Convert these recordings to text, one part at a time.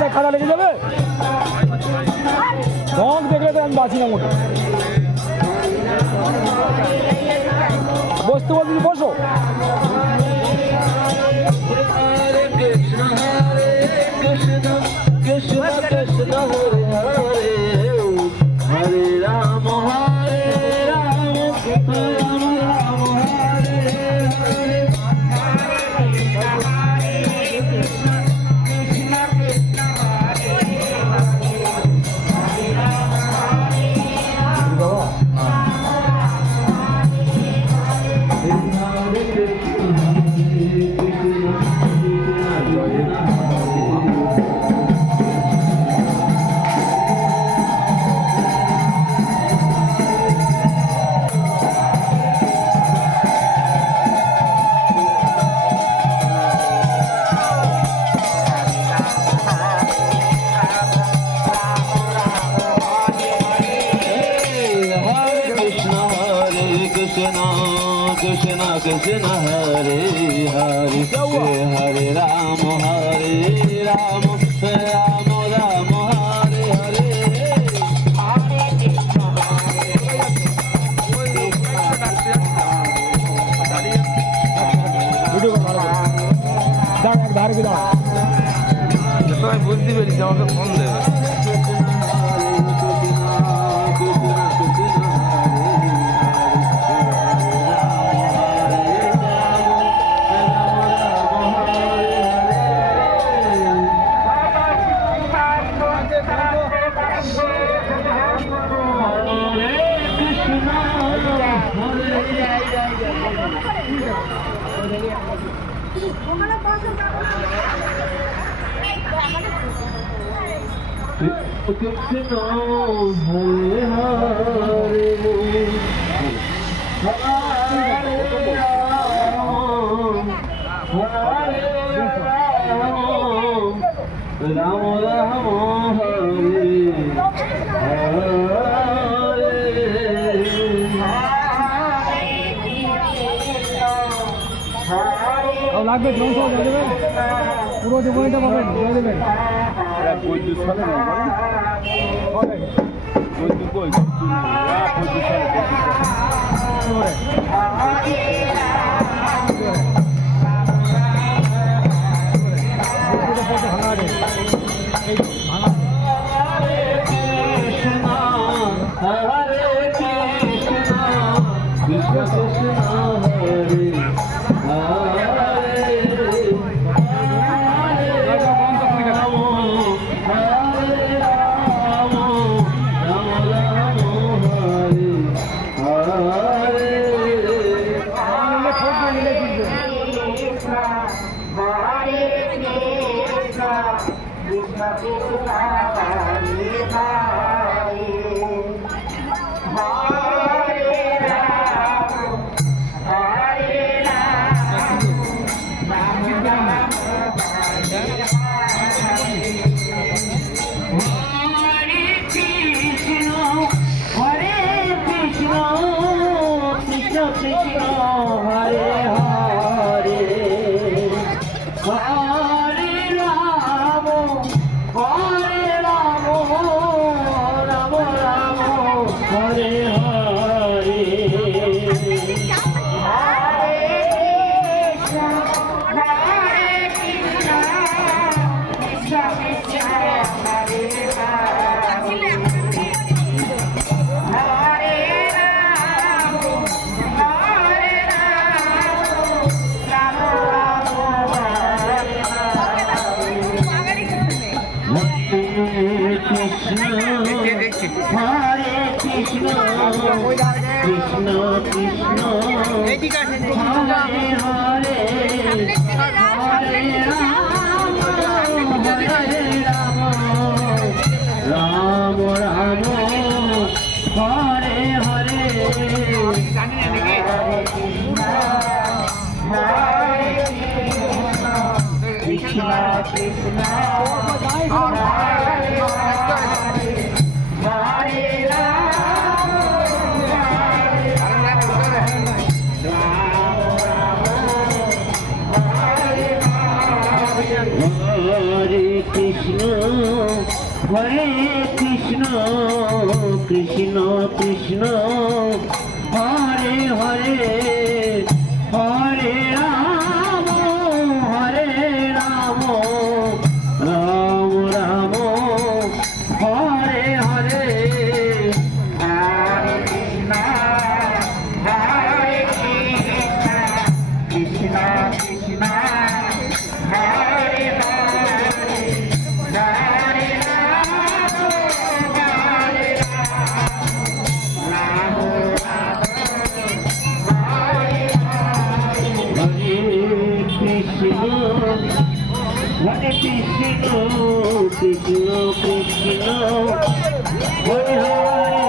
মাথায় খাড়া লেগে যাবে, রং দেখলে তো আমি বাঁচি না মোটা। বসতে বলছি বসো। Krishna Krishna Hare Hare Hare Ram Hare Ram Ram Ram Hare Hare Krishna Krishna Hare Hare Hare Ram Hare Ram Ram Ram Hare Hare বুঝতে পেরেছি আমাকে ফোন দেবে। Krishna Hare Hare Ram Ram লাগবে জল সহ দিয়ে দেবেন, পুরো জীবনটা পাবেন দিয়ে দেবেন। বৈদ্যুৎ সালে না বৈদ্যুৎ বৈদ্যুৎ Krishna হরে কৃষ্ণ কৃষ্ণ কৃষ্ণ হরে হরে হরে রাম রাম রাম হরে হরে কৃষ্ণ কৃষ্ণ হরে Hare Krishna, Krishna Krishna, Hare Hare,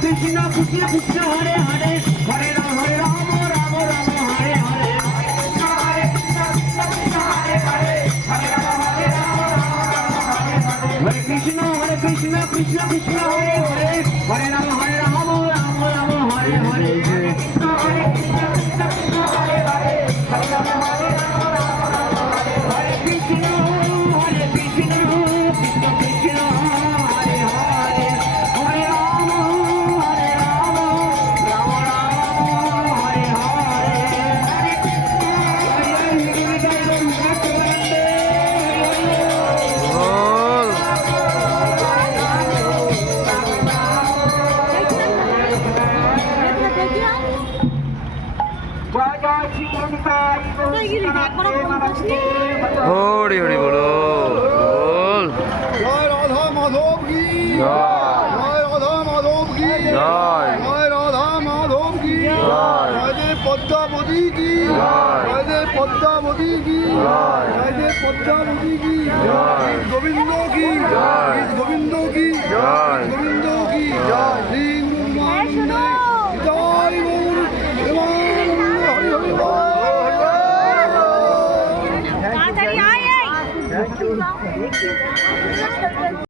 Krishna, Krishna Krishna, Hare Hare, Hare Rama, Rama Rama, Hare Hare, Hare Krishna, Krishna Krishna, Hare Hare, Hare Rama, Rama, Hare Krishna, Hare Krishna, Krishna Krishna, Hare Hare, Hare Rama, Rama Rama, Hare Hare, Hare Krishna, Hari Hari বলো বল জয় রাধা মাধব কি জয় রাধা মাধব কি জয় জয় রাধা মাধব কি জয় জয় দেব পদ্মাবতী কি জয় জয় দেব পদ্মাবতী কি জয় জয় দেব পদ্মাবতী কি জয় গোবিন্দ কি জয় গোবিন্দ কি জয় গোবিন্দ কি জয় লিঙ্গ